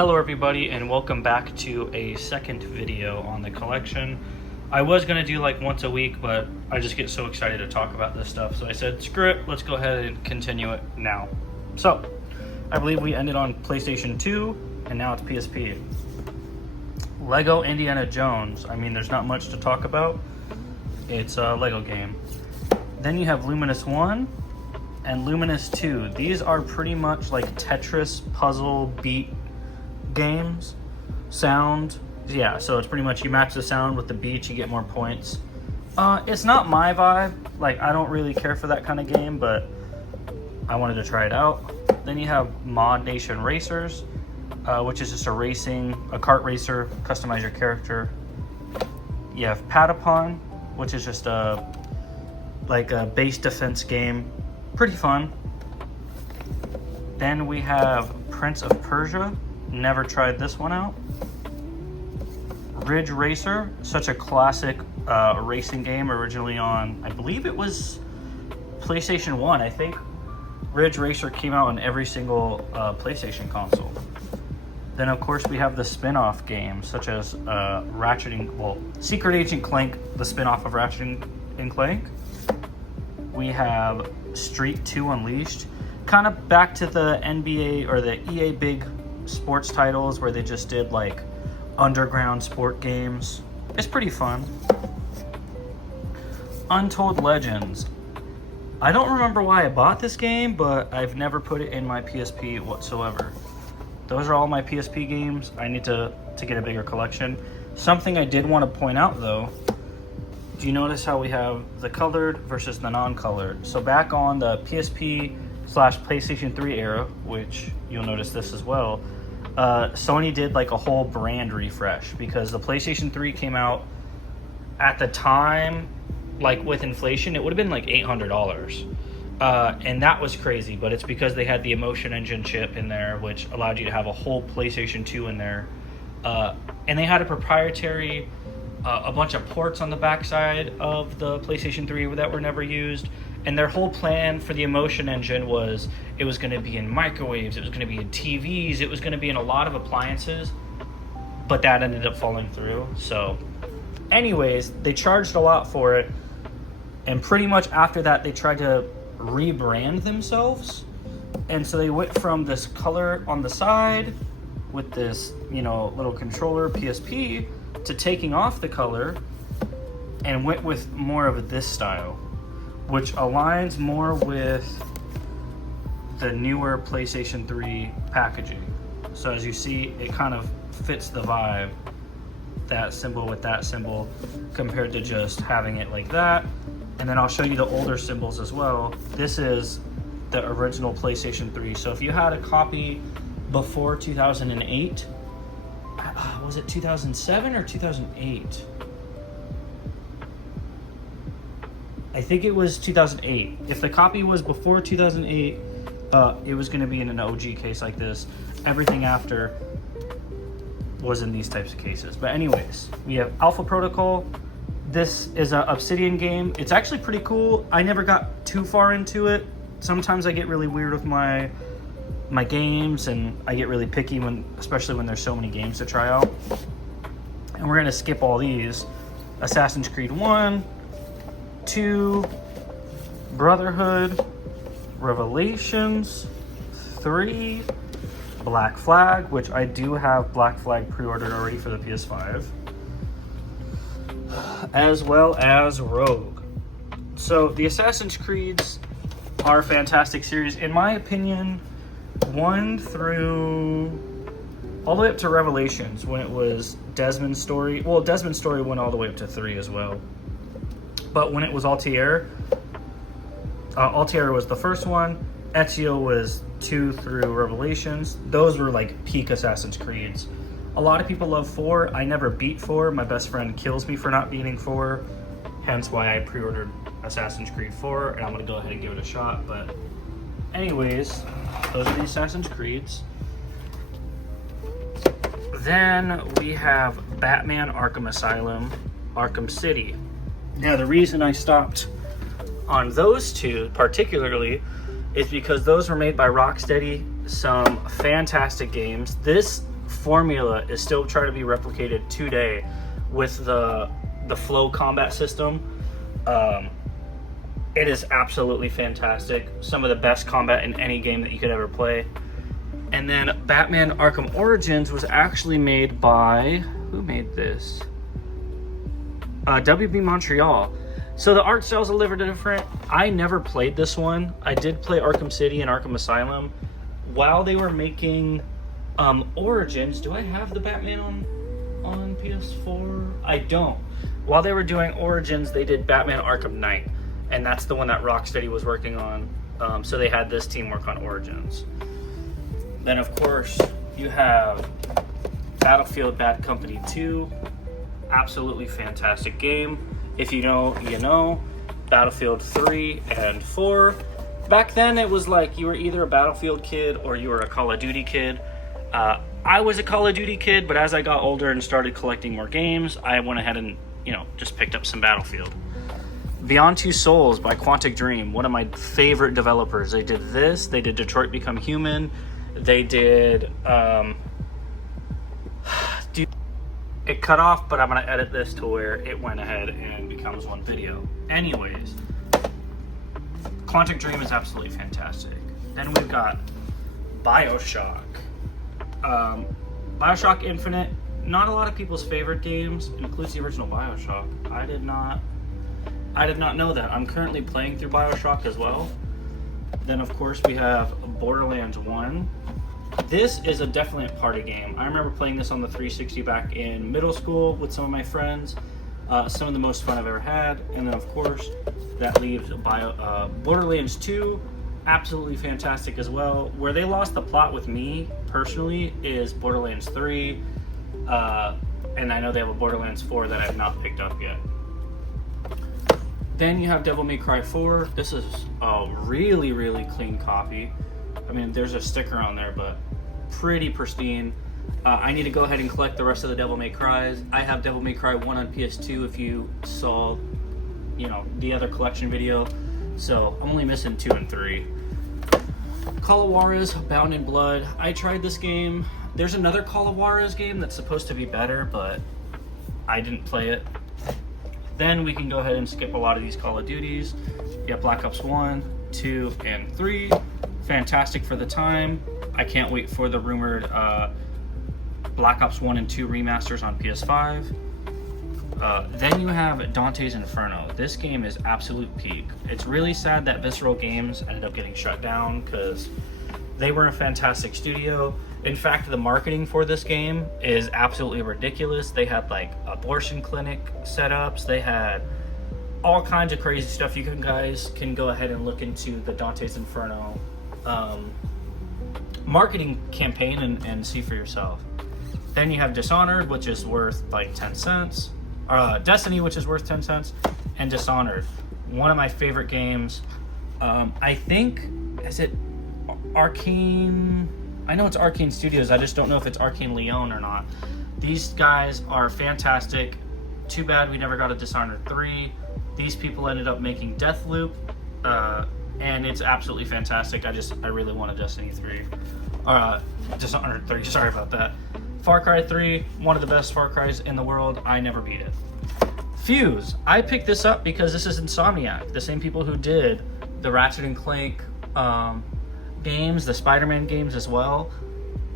Hello everybody and welcome back to a second video on the collection. I was going to do like once a week, but I just get so excited to talk about this stuff. So I said, screw it, let's go ahead and continue it now. So, I believe we ended on PlayStation 2 and now it's PSP. Lego Indiana Jones. I mean, there's not much to talk about. It's a Lego game. Then you have Luminous 1 and Luminous 2. These are pretty much like Tetris puzzle beat games. Sound, yeah, so it's pretty much you match the sound with the beats, you get more points. It's not my vibe. Like, I don't really care for that kind of game, but I wanted to try it out. Then you have Mod Nation Racers, which is just a kart racer, customize your character. You have Patapon, which is just a base defense game, pretty fun. Then we have Prince of Persia. Never tried this one out. Ridge Racer, such a classic racing game, originally on, I believe it was PlayStation 1, I think. Ridge Racer came out on every single PlayStation console. Then of course we have the spin-off games, such as Secret Agent Clank, the spin-off of Ratchet and Clank. We have Street 2 Unleashed, kind of back to the NBA or the EA big sports titles where they just did like underground sport games. It's pretty fun. Untold Legends. I don't remember why I bought this game, but I've never put it in my PSP whatsoever. Those are all my PSP games. I need to get a bigger collection. Something I did want to point out though, do you notice how we have the colored versus the non-colored? So back on the PSP/PlayStation 3 era, which you'll notice this as well, Sony did like a whole brand refresh because the PlayStation 3 came out at the time, like with inflation, it would have been like $800. And that was crazy, but it's because they had the Emotion Engine chip in there, which allowed you to have a whole PlayStation 2 in there. And they had a proprietary, a bunch of ports on the backside of the PlayStation 3 that were never used. And their whole plan for the Emotion Engine was it was going to be in microwaves, it was going to be in TVs, it was going to be in a lot of appliances, but that ended up falling through. So anyways, they charged a lot for it, and pretty much after that they tried to rebrand themselves, and so they went from this color on the side with this, little controller PSP to taking off the color and went with more of this style, which aligns more with the newer PlayStation 3 packaging. So as you see, it kind of fits the vibe, that symbol with that symbol, compared to just having it like that. And then I'll show you the older symbols as well. This is the original PlayStation 3. So if you had a copy before 2008, was it 2007 or 2008? I think it was 2008. If the copy was before 2008, it was going to be in an OG case like this. Everything after was in these types of cases. But anyways, we have Alpha Protocol. This is an Obsidian game. It's actually pretty cool. I never got too far into it. Sometimes I get really weird with my games, and I get really picky especially when there's so many games to try out. And we're going to skip all these. Assassin's Creed 1, 2, Brotherhood, Revelations, 3, Black Flag, which I do have Black Flag pre-ordered already for the PS5, as well as Rogue. So the Assassin's Creeds are a fantastic series. In my opinion, 1 through all the way up to Revelations, when it was Desmond's story. Well, Desmond's story went all the way up to 3 as well. But when it was Altair was the first one. Ezio was 2 through Revelations. Those were like peak Assassin's Creeds. A lot of people love 4. I never beat 4. My best friend kills me for not beating 4. Hence why I pre-ordered Assassin's Creed 4, and I'm going to go ahead and give it a shot. But anyways, those are the Assassin's Creeds. Then we have Batman Arkham Asylum, Arkham City. Now, the reason I stopped on those two particularly is because those were made by Rocksteady, some fantastic games. This formula is still trying to be replicated today with the flow combat system. It is absolutely fantastic. Some of the best combat in any game that you could ever play. And then Batman Arkham Origins was actually made by, who made this? WB Montreal. So the art style's a little different. I never played this one. I did play Arkham City and Arkham Asylum. While they were making Origins, do I have the Batman on PS4? I don't. While they were doing Origins, they did Batman Arkham Knight, and that's the one that Rocksteady was working on. So they had this team work on Origins. Then, of course, you have Battlefield Bad Company 2. Absolutely fantastic game. If you know, you know. Battlefield 3 and 4. Back then, it was like you were either a Battlefield kid or you were a Call of Duty kid. I was a Call of Duty kid, but as I got older and started collecting more games, I went ahead and, just picked up some Battlefield. Beyond Two Souls by Quantic Dream, one of my favorite developers. They did this. They did Detroit Become Human. They did... it cut off, but I'm going to edit this to where it went ahead and becomes one video. Anyways, Quantic Dream is absolutely fantastic. Then we've got BioShock. BioShock Infinite, not a lot of people's favorite games, includes the original BioShock. I did not know that. I'm currently playing through BioShock as well. Then of course we have Borderlands 1. This is definitely a party game. I remember playing this on the 360 back in middle school with some of my friends. Some of the most fun I've ever had. And then of course that leaves Borderlands 2. Absolutely fantastic as well. Where they lost the plot with me personally is Borderlands 3, and I know they have a Borderlands 4 that I've not picked up yet. Then you have Devil May Cry 4. This is a really, really clean copy. I mean, there's a sticker on there, but pretty pristine. I need to go ahead and collect the rest of the Devil May Cries. I have Devil May Cry 1 on PS2 if you saw, the other collection video. So I'm only missing 2 and 3. Call of Juarez, Bound in Blood. I tried this game. There's another Call of Juarez game that's supposed to be better, but I didn't play it. Then we can go ahead and skip a lot of these Call of Duties. You have Black Ops 1, 2, and 3. Fantastic for the time. I can't wait for the rumored Black Ops 1 and 2 remasters on PS5. Then you have Dante's Inferno. This game is absolute peak. It's really sad that Visceral Games ended up getting shut down because they were a fantastic studio. In fact, the marketing for this game is absolutely ridiculous. They had like abortion clinic setups. They had all kinds of crazy stuff. You guys can go ahead and look into the Dante's Inferno marketing campaign and see for yourself. Then you have Dishonored, which is worth like 10 cents. Destiny, which is worth 10 cents, and Dishonored, one of my favorite games. I think, is it Arcane? I know it's Arcane Studios. I just don't know if it's Arcane Leon or not. These guys are fantastic. Too bad we never got a Dishonored 3. These people ended up making Deathloop, and it's absolutely fantastic. I really want a Destiny 3. Dishonored 3, sorry about that. Far Cry 3, one of the best Far Cries in the world. I never beat it. Fuse. I picked this up because this is Insomniac, the same people who did the Ratchet and Clank games, the Spider-Man games as well.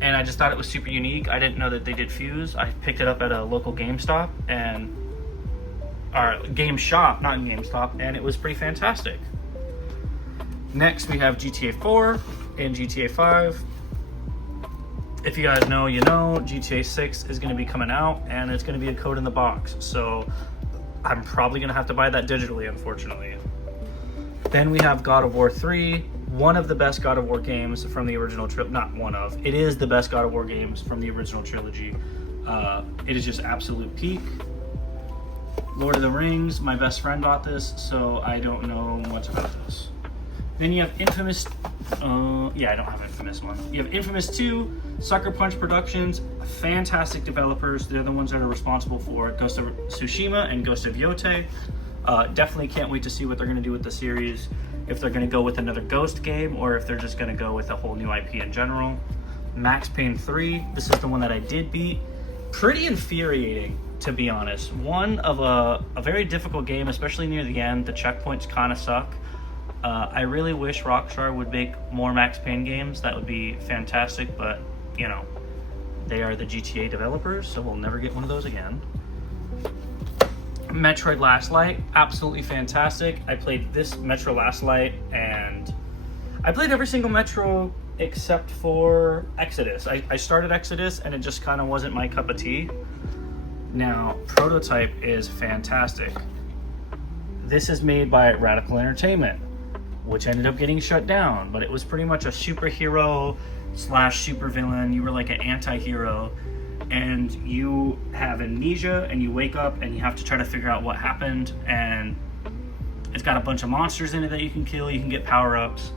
And I just thought it was super unique. I didn't know that they did Fuse. I picked it up at a local GameStop or Game Shop, not in GameStop, and it was pretty fantastic. Next, we have GTA 4 and GTA 5. If you guys know, you know, GTA 6 is going to be coming out, and it's going to be a code in the box. So I'm probably going to have to buy that digitally, unfortunately. Then we have God of War 3, one of the best God of War games from the original trilogy. Not one of. It is the best God of War games from the original trilogy. It is just absolute peak. Lord of the Rings, my best friend bought this, so I don't know much about this. Then you have Infamous, I don't have Infamous 1. You have Infamous 2, Sucker Punch Productions, fantastic developers. They're the ones that are responsible for Ghost of Tsushima and Ghost of Yotei. Definitely can't wait to see what they're going to do with the series. If they're going to go with another Ghost game or if they're just going to go with a whole new IP in general. Max Payne 3, this is the one that I did beat. Pretty infuriating, to be honest. One of a very difficult game, especially near the end. The checkpoints kind of suck. I really wish Rockstar would make more Max Payne games. That would be fantastic, but, you know, they are the GTA developers, so we'll never get one of those again. Metroid Last Light, absolutely fantastic. I played this Metro Last Light, and I played every single Metro except for Exodus. I started Exodus, and it just kind of wasn't my cup of tea. Now, Prototype is fantastic. This is made by Radical Entertainment, which ended up getting shut down, but it was pretty much a superhero slash supervillain. You were like an anti-hero, and you have amnesia, and you wake up, and you have to try to figure out what happened, and it's got a bunch of monsters in it that you can kill. You can get power-ups.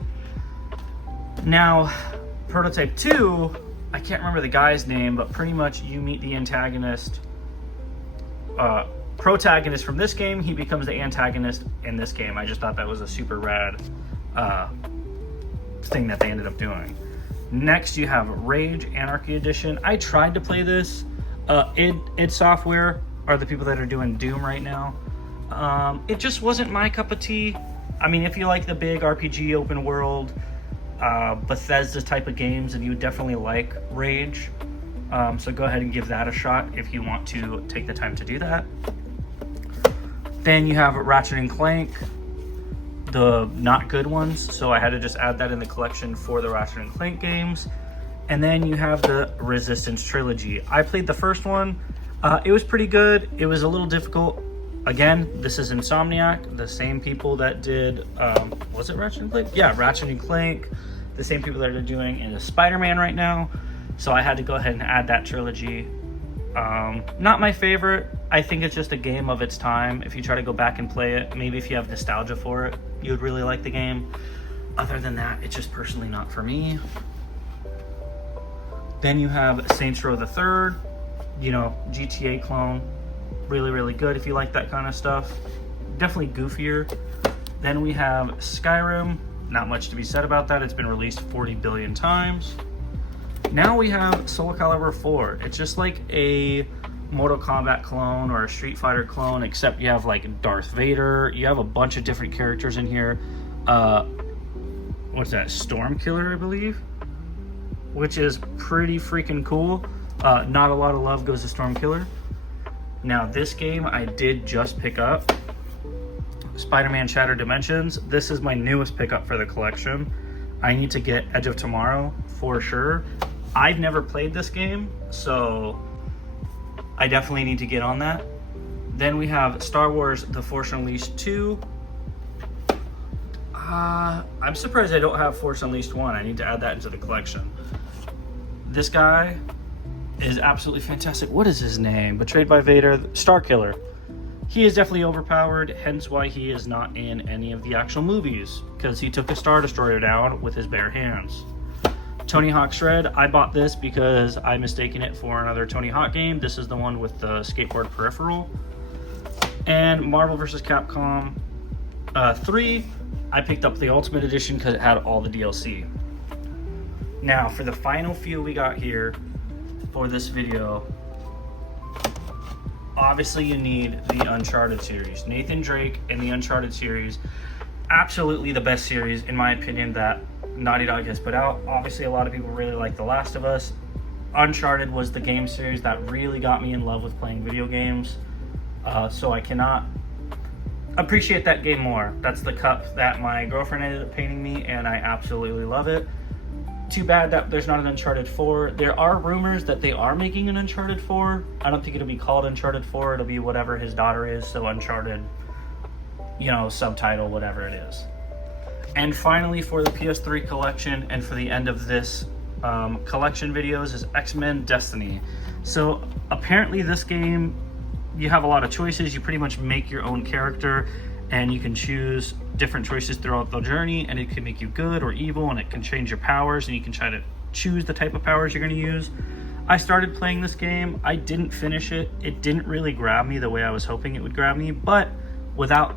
Now, Prototype 2, I can't remember the guy's name, but pretty much you meet the protagonist from this game. He becomes the antagonist in this game. I just thought that was a super rad thing that they ended up doing. Next, you have Rage Anarchy Edition. I tried to play this. id Software are the people that are doing Doom right now. It just wasn't my cup of tea. I mean, if you like the big RPG open world, Bethesda type of games, and you would definitely like Rage. So go ahead and give that a shot if you want to take the time to do that. Then you have Ratchet and Clank, the not good ones, so I had to just add that in the collection for the Ratchet and Clank games. And then you have the Resistance trilogy. I played the first one. It was pretty good. It was a little difficult. Again, this is Insomniac, the same people that did, was it Ratchet and Clank? Yeah, Ratchet and Clank, the same people that are doing into Spider-Man right now. So I had to go ahead and add that trilogy. Not my favorite. I think it's just a game of its time. If you try to go back and play it, maybe if you have nostalgia for it, you would really like the game. Other than that, it's just personally not for me. Then you have Saints Row the Third, you know, GTA clone. Really, really good if you like that kind of stuff. Definitely goofier. Then we have Skyrim. Not much to be said about that. It's been released 40 billion times. Now we have Soul Calibur 4. It's just like a Mortal Kombat clone or a Street Fighter clone, except you have like Darth Vader. You have a bunch of different characters in here. What's that? Stormkiller, I believe, which is pretty freaking cool. Not a lot of love goes to Stormkiller. Now this game I did just pick up, Spider-Man Shattered Dimensions. This is my newest pickup for the collection. I need to get Edge of Tomorrow for sure. I've never played this game, so I definitely need to get on that. Then we have Star Wars The Force Unleashed 2. I'm surprised I don't have Force Unleashed 1. I need to add that into the collection. This guy is absolutely fantastic. What is his name? Betrayed by Vader, Starkiller. He is definitely overpowered, hence why he is not in any of the actual movies, because he took a Star Destroyer down with his bare hands. Tony Hawk Shred, I bought this because I mistaken it for another Tony Hawk game. This is the one with the skateboard peripheral. And Marvel vs. Capcom 3, I picked up the Ultimate Edition because it had all the DLC. Now, for the final few we got here for this video, obviously you need the Uncharted series. Nathan Drake and the Uncharted series, absolutely the best series, in my opinion, that Naughty Dog has put out. Obviously, a lot of people really like The Last of Us. Uncharted was the game series that really got me in love with playing video games. So I cannot appreciate that game more. That's the cup that my girlfriend ended up painting me, and I absolutely love it. Too bad that there's not an Uncharted 4. There are rumors that they are making an Uncharted 4. I don't think it'll be called Uncharted 4. It'll be whatever his daughter is, so Uncharted, you know, subtitle, whatever it is. And finally, for the PS3 collection and for the end of this collection videos, is X-Men Destiny. So apparently this game, you have a lot of choices. You pretty much make your own character, and you can choose different choices throughout the journey, and it can make you good or evil, and it can change your powers, and you can try to choose the type of powers you're going to use. I started playing this game. I didn't finish it. It didn't really grab me the way I was hoping it would grab me, but without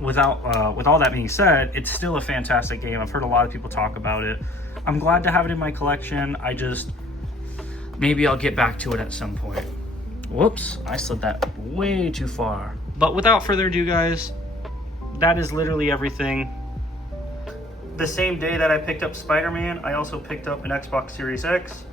with all that being said, it's still a fantastic game. I've heard a lot of people talk about it. I'm glad to have it in my collection. Maybe I'll get back to it at some point. Whoops, I slid that way too far. But without further ado, guys, that is literally everything. The same day that I picked up Spider-Man, I also picked up an Xbox Series X.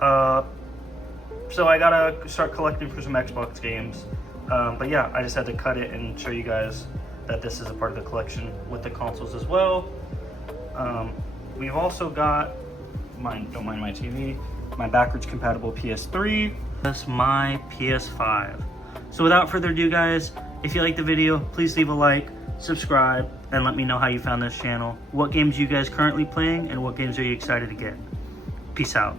So I gotta start collecting for some Xbox games. But yeah, I just had to cut it and show you guys that this is a part of the collection with the consoles as well. We've also got, don't mind my TV, my backwards compatible PS3, plus my PS5. So without further ado, guys, if you liked the video, please leave a like, subscribe, and let me know how you found this channel. What games are you guys currently playing, and what games are you excited to get? Peace out.